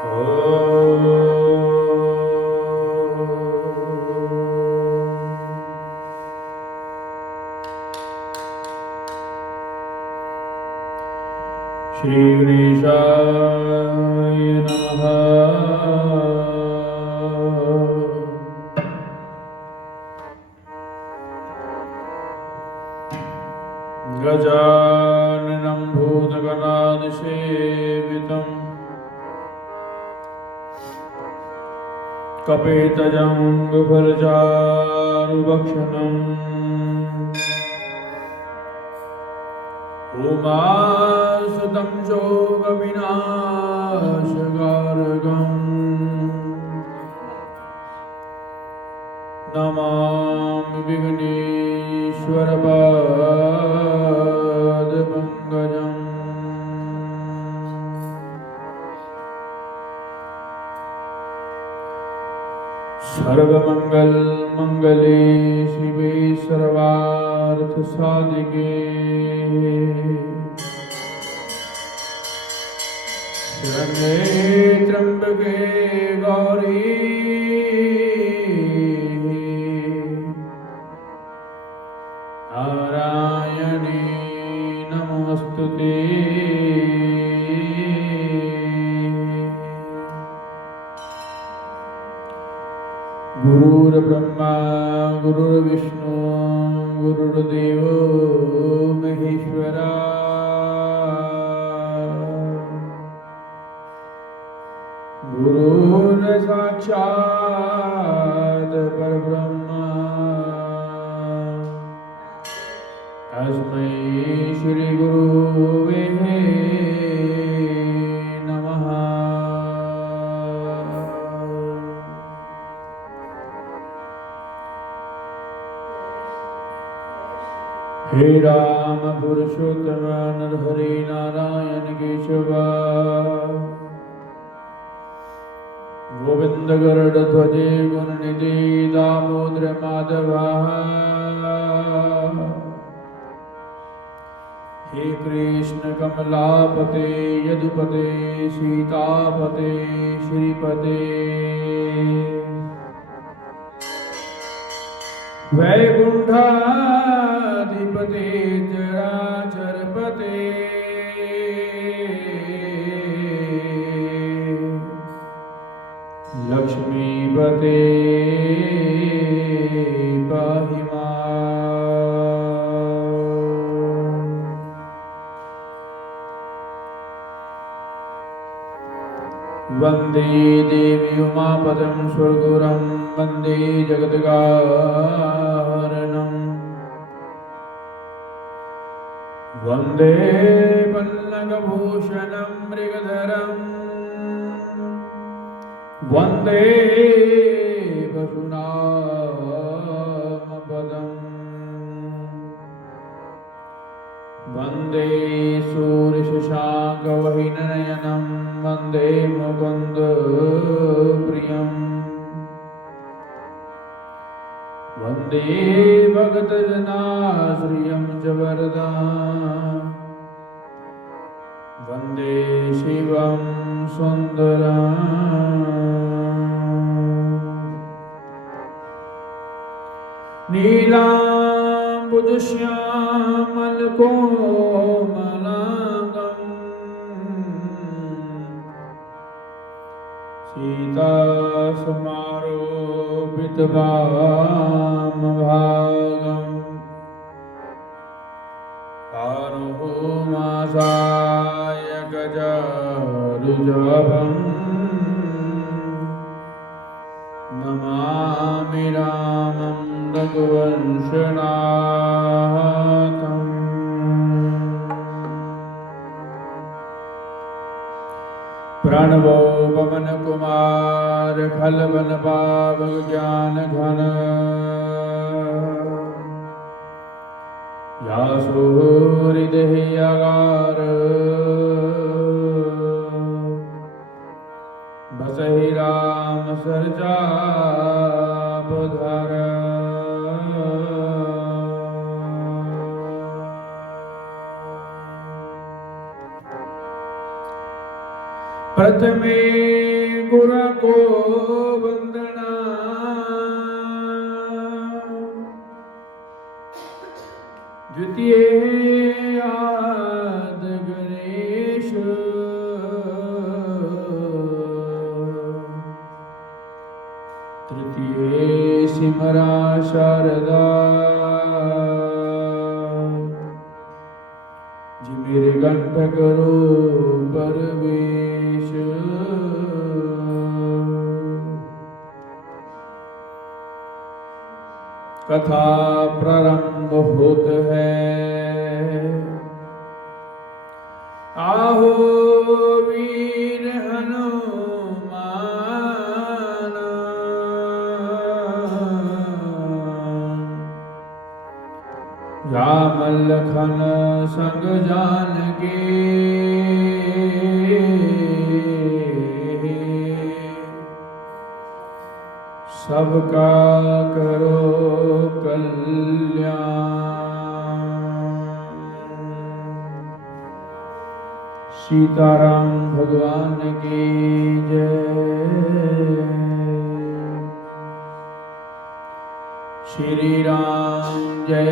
श्री गणेशाय नमः। गजाननं भूतगणाधिसेवितं कपितजम्बुफलचारुभक्षणम् उमासुतं शोकविनाशकारकम् नमामि विघ्नेश्वरपादपङ्कजम्। सर्वमङ्गलमङ्गले शिवे सर्वार्थसाधिके शरण्ये त्र्यम्बके गौरी नारायणी नमोस्तुते। गुरुर्ब्रह्मा गुरुर्विष्णु गुरुर्देवो महेश्वरा। गुरुर्साक्षात् परब्रह्म तस्मै श्री गुरुवे नमः। हे राम पुरुषोत्तम नरहरि नारायण केशव गोविंद गरुड़ध्वजे गुणनिधि दामोदर माधव। हे कृष्ण कमलापते यदुपते सीतापते श्रीपते वैकुंठाधिपते चराचरपते लक्ष्मीपते पाहि माम्। वन्दे देवी उमापदं स्वर्गुरं वन्दे जगद्कारणं वन्दे पल्लवभूषणं मृगधरम् वन्दे वसुनामपदम् वन्दे सूर्यशशाङ्कवहिनयनं वन्दे मुकुन्दप्रियम् वन्दे भक्तजनाश्रियं च वरदाम् वन्दे शिवं सुन्दरम्। नीलाम्बुजश्यामलकोमलाङ्गम् सीतासमारोपितवामभागम् आरुहोमासाय गजारुजभम् नमामि रामं रघुवंशनाथम्। प्रणवो पवन कुमार खलवन पावक ज्ञान घन यासो हृदय अगार बसहि राम सरचापधर। प्रथमे गुर को वंदना, द्वितीय आद गणेश, तृतीय सिमरा शारदा, जी मेरे कंठ करो परवेश। कथा प्रारंभ होत है, आहो वीर हनुमान, राम लखन संग जानकी, सबका करो कल्याण। सीताराम भगवान की जय। श्री राम जय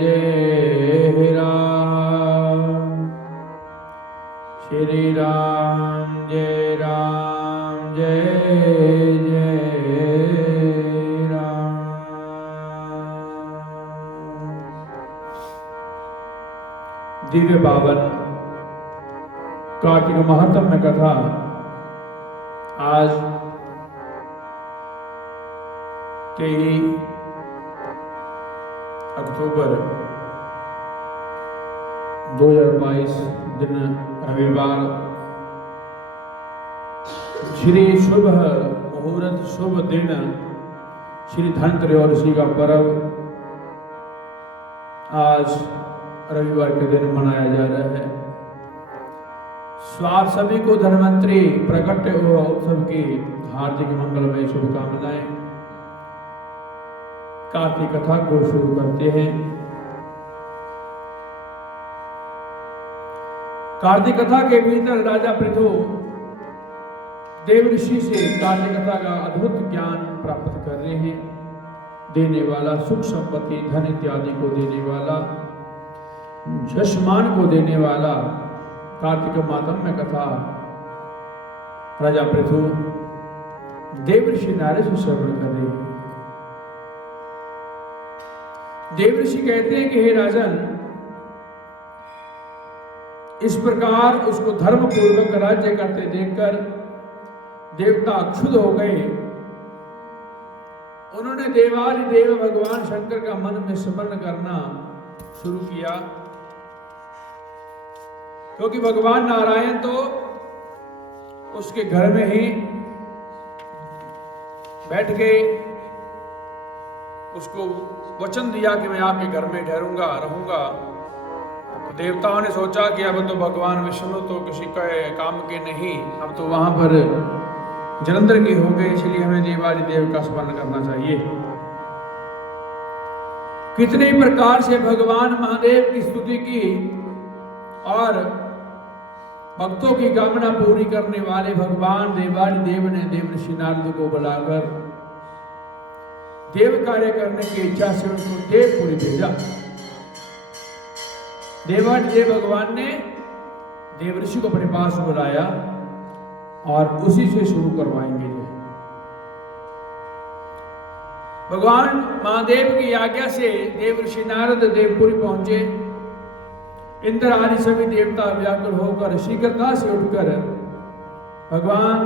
जय राम, श्री राम जय जय राम। दिव्य पावन कार्तिक महात्म्य कथा आज 23 अक्टूबर 2022 दिन रविवार, श्री शुभ मुहूर्त शुभ दिन, श्री धनत्रयोदशी का पर्व आज रविवार के दिन मनाया जा रहा है। आप सभी को धन्वंतरि प्रकट उत्सव की हार्दिक मंगलमय शुभकामनाएं। कार्तिक कथा को शुरू करते हैं। कार्तिक कथा के भीतर राजा पृथु देव ऋषि से कार्तिक कथा का अद्भुत ज्ञान प्राप्त कर रहे हैं। देने वाला, सुख संपत्ति धन इत्यादि को देने वाला, यशमान को देने वाला कार्तिक महात्म्य कथा राजा पृथु देव ऋषि नारद से श्रवण कर रहे हैं। देव ऋषि कहते हैं कि हे राजन, इस प्रकार उसको धर्म पूर्वक राज्य करते देखकर देवता क्षुब्ध हो गए। उन्होंने देवादि देव भगवान शंकर का मन में स्मरण करना शुरू किया, क्योंकि भगवान नारायण तो उसके घर में ही बैठ गए। उसको वचन दिया कि मैं आपके घर में ठहरूंगा रहूंगा। तो देवताओं ने सोचा कि अब तो भगवान विष्णु तो किसी का काम के नहीं, अब तो वहां पर जलंधर के हो गए, इसलिए हमें देवादि देव का स्मरण करना चाहिए। कितने प्रकार से भगवान महादेव की स्तुति की और भक्तों की कामना पूरी करने वाले भगवान देवादि देव ने देव ऋषि नारद को बुलाकर देव कार्य करने की इच्छा से उनको देवपुरी भेजा। देवादि देव भगवान ने देव ऋषि को अपने पास बुलाया और उसी से शुरू करवाएंगे। भगवान महादेव की आज्ञा से देव ऋषि नारद देवपुरी पहुंचे। इंद्र आदि सभी देवता व्याकुल होकर शीघ्रता से उठकर भगवान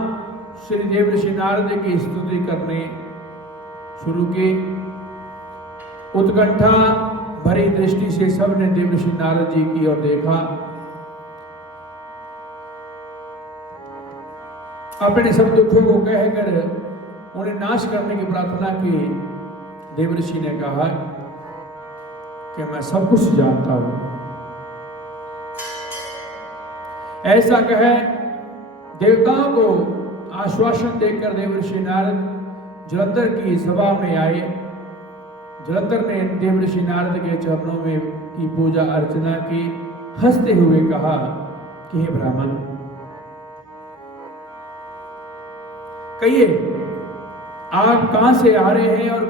श्री देव ऋषि नारद की स्तुति करने शुरू की। उत्कंठा भरी दृष्टि से सबने देव ऋषि नारद जी की ओर देखा। अपने सब दुखों को कहकर उन्हें नाश करने की प्रार्थना की। देव ऋषि ने कहा कि मैं सब कुछ जानता हूं। ऐसा कहे देवताओं को आश्वासन देकर देव ऋषि नारद जलंधर की सभा में आए। जलंधर ने देव ऋषि नारद के चरणों में की पूजा अर्चना की। हंसते हुए कहा कि हे ब्राह्मण, कहिए आप कहां से आ रहे हैं और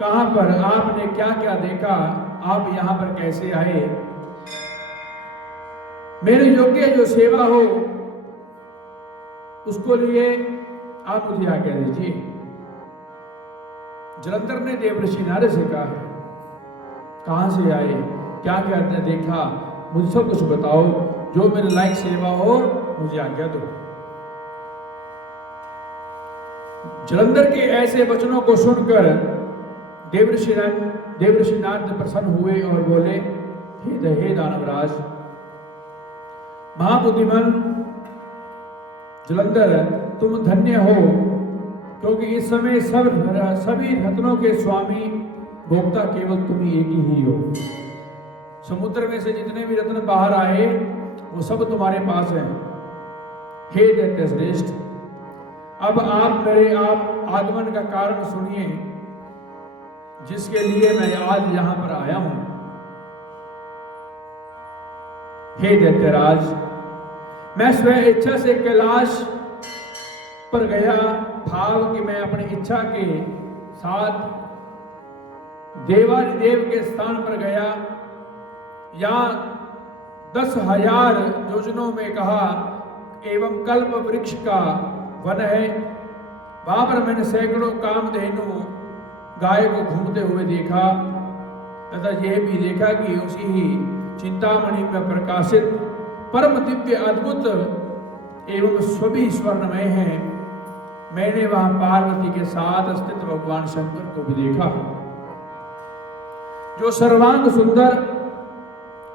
कहां पर आपने क्या क्या देखा, आप यहां पर कैसे आए। मेरे योग्य जो सेवा हो उसको लिए आप मुझे आज्ञा दीजिए। जलंधर ने देवर्षि नारद से कहा, कहां से आए, क्या क्या देखा, मुझे सब कुछ बताओ, जो मेरे लायक सेवा हो मुझे आज्ञा दो। जलंधर के ऐसे वचनों को सुनकर देवर्षि नारद प्रसन्न हुए और बोले, हे दानवराज, महाबुद्धिमान जलंधर, तुम धन्य हो, क्योंकि इस समय सभी रत्नों के स्वामी भोक्ता केवल तुम ही एक ही हो। समुद्र में से जितने भी रत्न बाहर आए वो सब तुम्हारे पास हैं। हे दैत्य श्रेष्ठ, अब आप मेरे आगमन का कारण सुनिए, जिसके लिए मैं आज यहां पर आया हूं। हे दैत्यराज, मैं स्व इच्छा से कैलाश पर गया, भाव कि मैं अपनी इच्छा के साथ देवादिदेव के स्थान पर गया। यहाँ 10,000 योजनों में कहा एवं कल्प वृक्ष का वन है। वहां पर मैंने सैकड़ों कामधेनु गाय को घूमते हुए देखा तथा यह भी देखा कि उसी ही चिंतामणि में प्रकाशित परम दिव्य अद्भुत एवं सभी स्वर्णमय है। मैंने वहां पार्वती के साथ स्थित भगवान शंकर को भी देखा, जो सर्वांग सुंदर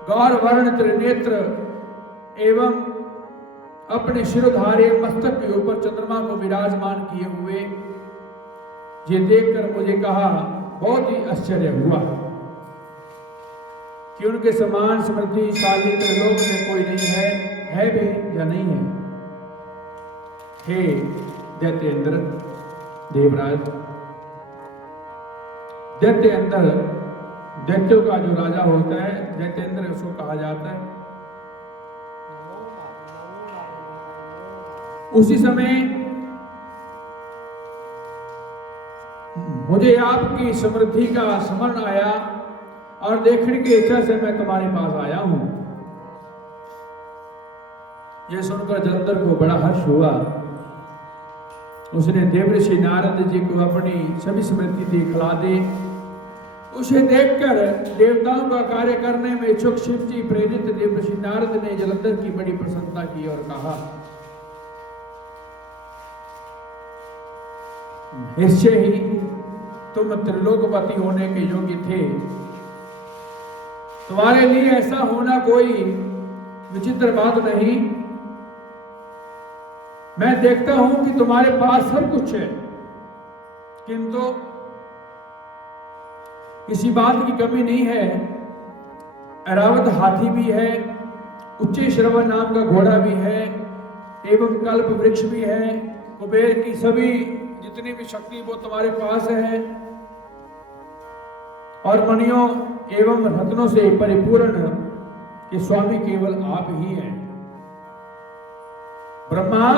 गौर वर्ण त्रिनेत्र एवं अपने शिरोधार्य मस्तक के ऊपर चंद्रमा को विराजमान किए हुए। ये देखकर मुझे कहा, बहुत ही आश्चर्य हुआ कि उनके समान समृद्धिशाली त्रिलोक में कोई नहीं है भी या नहीं है। हे दैत्येंद्र देवराज, दैत्यों का जो राजा होता है दैत्येंद्र उसको कहा जाता है। उसी समय मुझे आपकी समृद्धि का स्मरण आया और देखने की इच्छा से मैं तुम्हारे पास आया हूं। यह सुनकर जलंधर को बड़ा हर्ष हुआ। उसने देवर्षि नारद जी को अपनी सभी समृद्धि दिखला दी। उसे देखकर देवताओं का कार्य करने में इच्छुक शिव जी प्रेरित देवर्षि नारद ने जलंधर की बड़ी प्रसन्नता की और कहा, निश्चय ही तुम त्रिलोकपति होने के योग्य थे। तुम्हारे लिए ऐसा होना कोई विचित्र बात नहीं। मैं देखता हूं कि तुम्हारे पास सब कुछ है, किंतु किसी बात की कमी नहीं है। ऐरावत हाथी भी है, उच्चे श्रवण नाम का घोड़ा भी है एवं कल्प वृक्ष भी है। कुबेर की सभी जितनी भी शक्ति वो तुम्हारे पास है और मणियों एवं रत्नों से परिपूर्ण के स्वामी केवल आप ही हैं। ब्रह्मा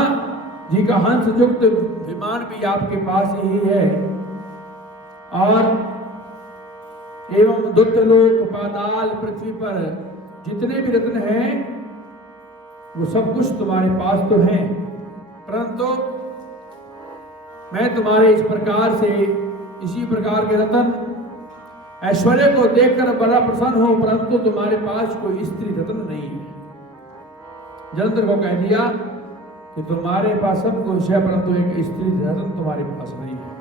जी का हंस युक्त विमान भी आपके पास ही है और एवं दुत्तलोक पाताल पृथ्वी पर जितने भी रत्न हैं वो सब कुछ तुम्हारे पास तो हैं, परंतु मैं तुम्हारे इस प्रकार से इसी प्रकार के रत्न ऐश्वर्य को देखकर बड़ा प्रसन्न हो, परंतु तुम्हारे पास कोई स्त्री रत्न नहीं है। जलंधर को कह दिया कि तुम्हारे पास सब कुछ है, परंतु एक स्त्री रत्न तुम्हारे पास नहीं है।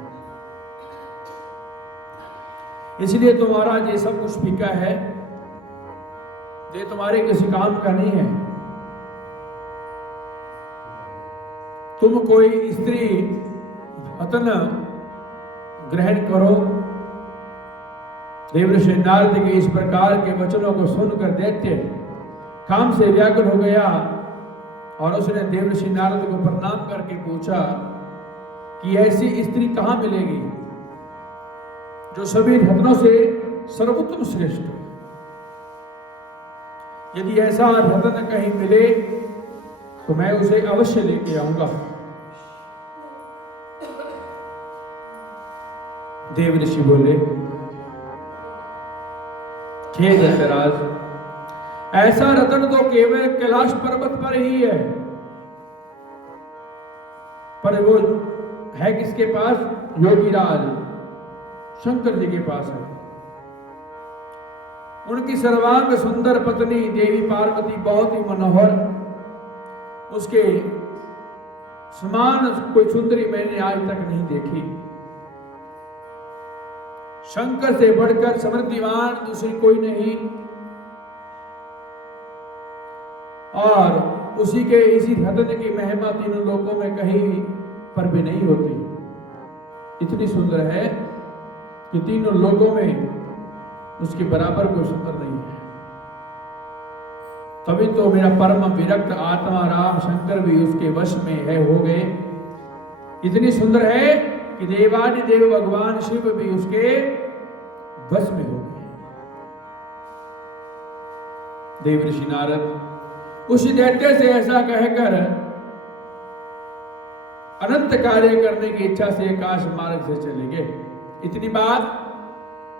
इसलिए तुम्हारा ये सब कुछ फीका है, ये तुम्हारे किसी काम का नहीं है। तुम कोई स्त्री रत्न ग्रहण करो। देवर्षि नारद के इस प्रकार के वचनों को सुनकर दैत्य काम से व्याकुल हो गया और उसने देवर्षि नारद को प्रणाम करके पूछा कि ऐसी स्त्री कहां मिलेगी जो सभी रत्नों से सर्वोत्तम श्रेष्ठ हो। यदि ऐसा रत्न कहीं मिले तो मैं उसे अवश्य लेके आऊंगा। देव ऋषि बोले, खेद है महाराज, ऐसा रत्न तो केवल कैलाश पर्वत पर ही है, पर वो है किसके पास? योगीराज शंकर जी के पास है। उनकी सर्वांग सुंदर पत्नी देवी पार्वती बहुत ही मनोहर, उसके समान कोई सुंदरी मैंने आज तक नहीं देखी। शंकर से बढ़कर समृद्धिवान दूसरी कोई नहीं, और उसी के इसी रत्न की महिमा तीनों लोकों में कहीं पर भी नहीं होती। इतनी सुंदर है कि तीनों लोकों में उसके बराबर कोई सुंदर नहीं है। तभी तो मेरा परम विरक्त आत्मा राम शंकर भी उसके वश में है हो गए। इतनी सुंदर है कि देवादि देव भगवान शिव भी उसके वश में हो गए। देव ऋषि नारद उस दैत्य से ऐसा कहकर अनंत कार्य करने की इच्छा से आकाश मार्ग से चले गए। इतनी बात